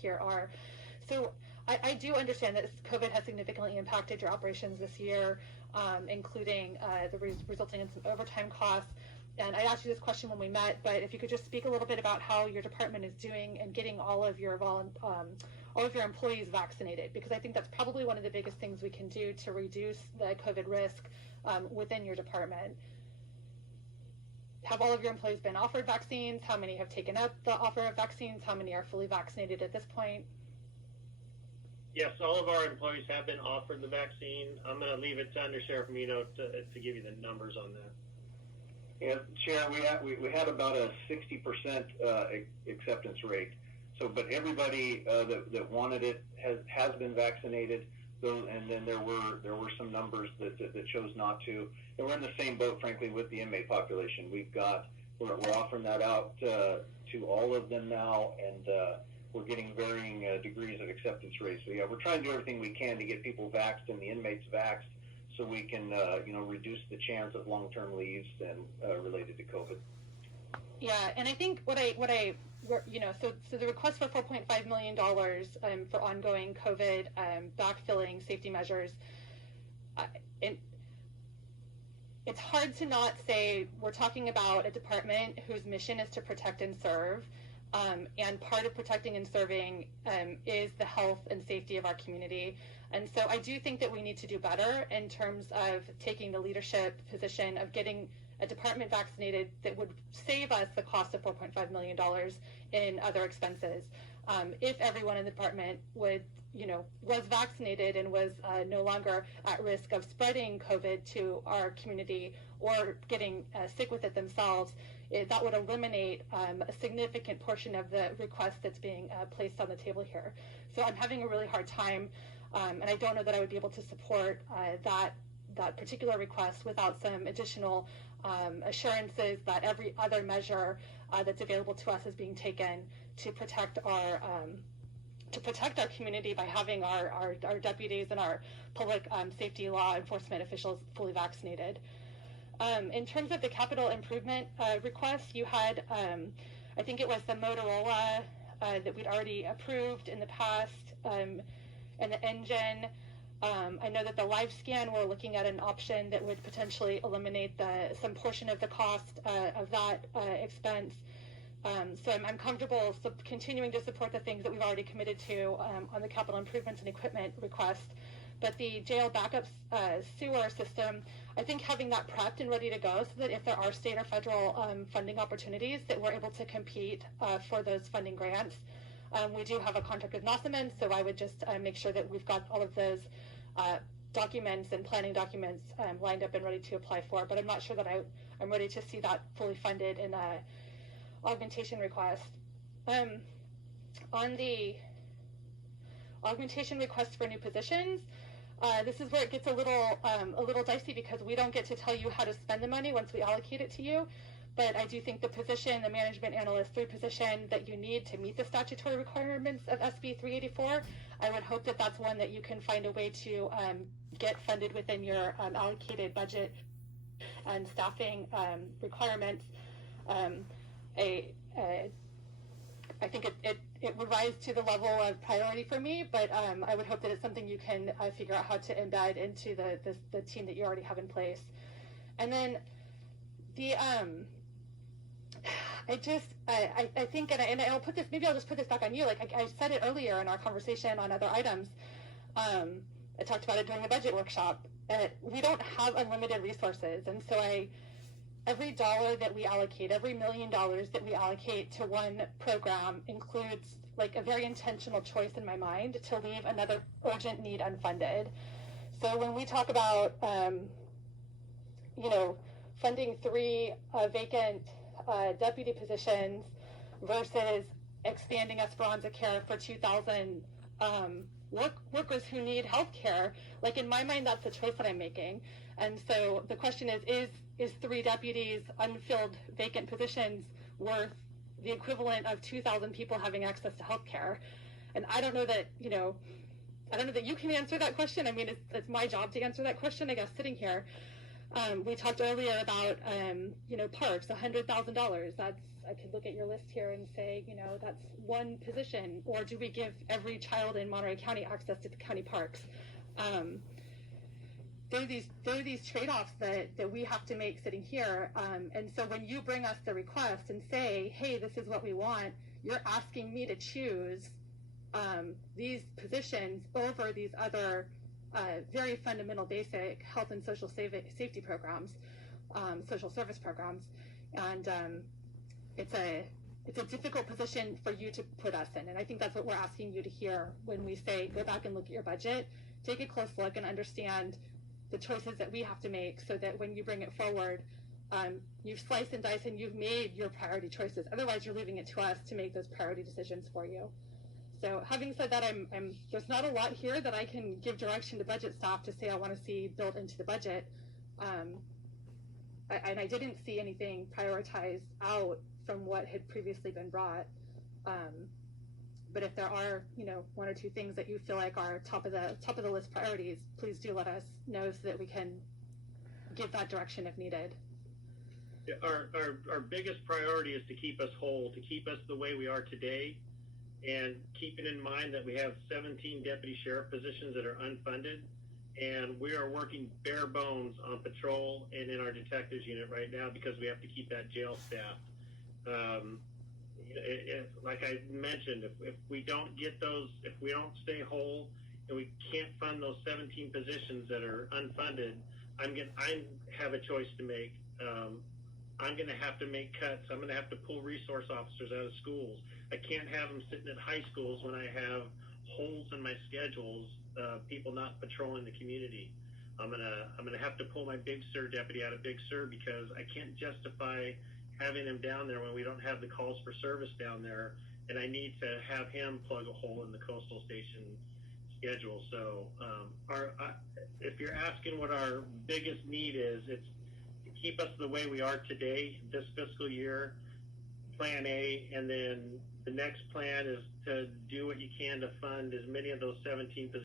here are. So I do understand that COVID has significantly impacted your operations this year, including resulting in some overtime costs. And I asked you this question when we met, but if you could just speak a little bit about how your department is doing and getting all of your employees vaccinated, because I think that's probably one of the biggest things we can do to reduce the COVID risk within your department. Have all of your employees been offered vaccines? How many have taken up the offer of vaccines? How many are fully vaccinated at this point? Yes, all of our employees have been offered the vaccine. I'm going to leave it to Under Sheriff Mito to give you the numbers on that. Yeah, Chair, we had about a 60% acceptance rate. So, but everybody that wanted it has been vaccinated. And then there were some numbers that chose not to. And we're in the same boat, frankly, with the inmate population. We're offering that out to all of them now, and we're getting varying degrees of acceptance rates. So yeah, we're trying to do everything we can to get people vaxxed and the inmates vaxxed, so we can reduce the chance of long-term leaves and related to COVID. Yeah, and I think so the request for $4.5 million for ongoing COVID backfilling safety measures, it's hard to not say we're talking about a department whose mission is to protect and serve, and part of protecting and serving is the health and safety of our community. And so I do think that we need to do better in terms of taking the leadership position of getting a department vaccinated that would save us the cost of $4.5 million in other expenses. If everyone in the department was vaccinated and was no longer at risk of spreading COVID to our community or getting sick with it themselves, that would eliminate a significant portion of the request that's being placed on the table here. So I'm having a really hard time, and I don't know that I would be able to support that particular request without some additional assurances that every other measure that's available to us is being taken to protect our community by having our deputies and our public safety law enforcement officials fully vaccinated. In terms of the capital improvement request, you had, I think it was the Motorola that we'd already approved in the past, and the engine. I know that the live scan, we're looking at an option that would potentially eliminate some portion of the cost of that expense. So I'm comfortable continuing to support the things that we've already committed to on the capital improvements and equipment request. But the jail backup sewer system, I think having that prepped and ready to go so that if there are state or federal funding opportunities, that we're able to compete for those funding grants. We do have a contract with Nossaman, so I would just make sure that we've got all of those documents and planning documents lined up and ready to apply for. But I'm not sure that I'm ready to see that fully funded in a augmentation request. On the augmentation request for new positions, this is where it gets a little dicey, because we don't get to tell you how to spend the money once we allocate it to you. But I do think the position, the management analyst 3 position that you need to meet the statutory requirements of SB 384, I would hope that that's one that you can find a way to get funded within your allocated budget and staffing requirements. I think it would rise to the level of priority for me, but I would hope that it's something you can figure out how to embed into the team that you already have in place. And then I think, and I'll put this, maybe I'll just put this back on you. Like I said it earlier in our conversation on other items. I talked about it during the budget workshop. We don't have unlimited resources, and so every dollar that we allocate, every $1 million that we allocate to one program includes like a very intentional choice in my mind to leave another urgent need unfunded. So when we talk about, funding 3 vacant deputy positions versus expanding Esperanza Care for 2,000 workers who need health care, like in my mind, that's the choice that I'm making. And so the question is 3 deputies, unfilled vacant positions, worth the equivalent of 2,000 people having access to health care? And I don't know that, you can answer that question. I mean, it's my job to answer that question, I guess, sitting here. We talked earlier about, parks, $100,000. That's I could look at your list here and say, you know, that's one position, or do we give every child in Monterey County access to the county parks? There are these trade-offs that we have to make sitting here, and so when you bring us the request and say, hey, this is what we want, you're asking me to choose these positions over these other very fundamental basic health and social safety programs, social service programs, and it's a difficult position for you to put us in, and I think that's what we're asking you to hear when we say go back and look at your budget, take a close look and understand the choices that we have to make so that when you bring it forward, you've sliced and diced and you've made your priority choices. Otherwise, you're leaving it to us to make those priority decisions for you. So having said that, there's not a lot here that I can give direction to budget staff to say I want to see built into the budget. And I didn't see anything prioritized out from what had previously been brought. But if there are, you know, one or two things that you feel like are top of the list priorities, please do let us know so that we can give that direction if needed. Yeah, our biggest priority is to keep us whole, to keep us the way we are today, and keeping in mind that we have 17 deputy sheriff positions that are unfunded, and we are working bare bones on patrol and in our detectives unit right now because we have to keep that jail staffed. Like I mentioned, if we don't get those, if we don't stay whole and we can't fund those 17 positions that are unfunded, I have a choice to make. I'm going to have to make cuts. I'm going to have to pull resource officers out of schools. I can't have them sitting at high schools when I have holes in my schedules, people not patrolling the community. I'm gonna have to pull my Big Sur deputy out of Big Sur because I can't justify having him down there when we don't have the calls for service down there, and I need to have him plug a hole in the coastal station schedule. So if you're asking what our biggest need is, it's to keep us the way we are today, this fiscal year, plan A, and then the next plan is to do what you can to fund as many of those 17 positions